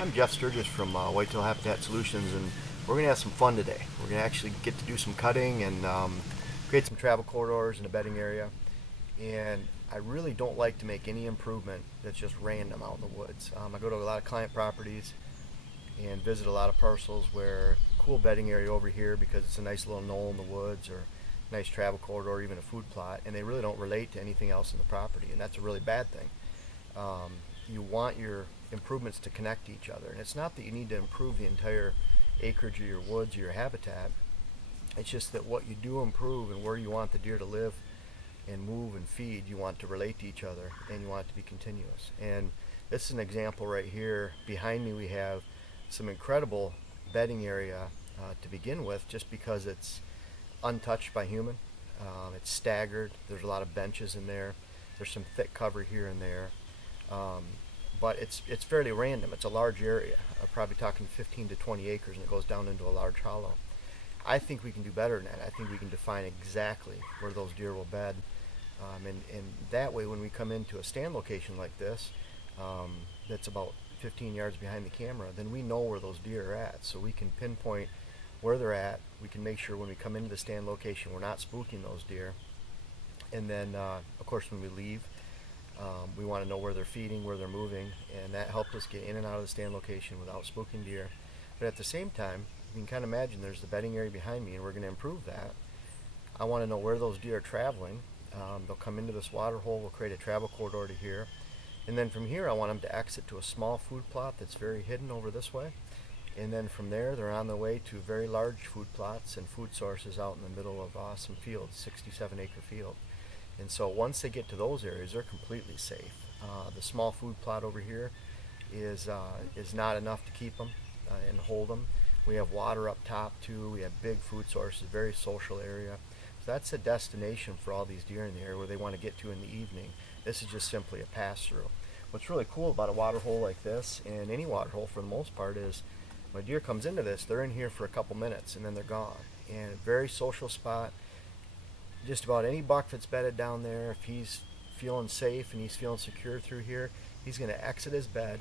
I'm Jeff Sturgis from Whitetail Habitat Solutions, and we're going to have some fun today. We're going to actually get to do some cutting and create some travel corridors in a bedding area. And I really don't like to make any improvement that's just random out in the woods. I go to a lot of client properties and visit a lot of parcels where cool bedding area over here because it's a nice little knoll in the woods or nice travel corridor or even a food plot, and they really don't relate to anything else in the property, and that's a really bad thing. You want your improvements to connect to each other, and it's not that you need to improve the entire acreage of your woods or your habitat. It's just that what you do improve and where you want the deer to live and move and feed, you want to relate to each other, and you want it to be continuous. And this is an example right here. Behind me we have some incredible bedding area to begin with, just because it's untouched by human. It's staggered. There's a lot of benches in there. There's some thick cover here and there. Um, but it's fairly random. It's a large area. I'm probably talking 15 to 20 acres, and it goes down into a large hollow. I think we can do better than that. I think we can define exactly where those deer will bed, and that way when we come into a stand location like this, that's about 15 yards behind the camera, then we know where those deer are at, so we can pinpoint where they're at. We can make sure when we come into the stand location we're not spooking those deer, and then of course when we leave, we want to know where they're feeding, where they're moving, and that helped us get in and out of the stand location without spooking deer. But at the same time, you can kind of imagine there's the bedding area behind me, and we're going to improve that. I want to know where those deer are traveling. They'll come into this water hole. We'll create a travel corridor to here. And then from here, I want them to exit to a small food plot that's very hidden over this way. And then from there, they're on their way to very large food plots and food sources out in the middle of some fields, 67-acre field. And so once they get to those areas, they're completely safe. The small food plot over here is not enough to keep them and hold them. We have water up top too. We have big food sources, very social area. So that's a destination for all these deer in the area where they want to get to in the evening. This is just simply a pass through. What's really cool about a water hole like this, and any water hole for the most part, is when a deer comes into this, they're in here for a couple minutes and then they're gone. And a very social spot. Just about any buck that's bedded down there, if he's feeling safe and he's feeling secure through here, he's going to exit his bed.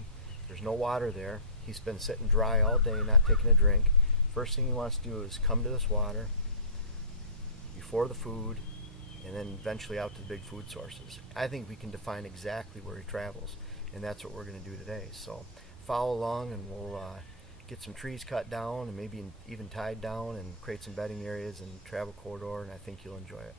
There's no water there. He's been sitting dry all day, not taking a drink. First thing he wants to do is come to this water before the food, and then eventually out to the big food sources. I think we can define exactly where he travels, and that's what we're going to do today. So follow along, and we'll get some trees cut down and maybe even tied down and create some bedding areas and travel corridor, and I think you'll enjoy it.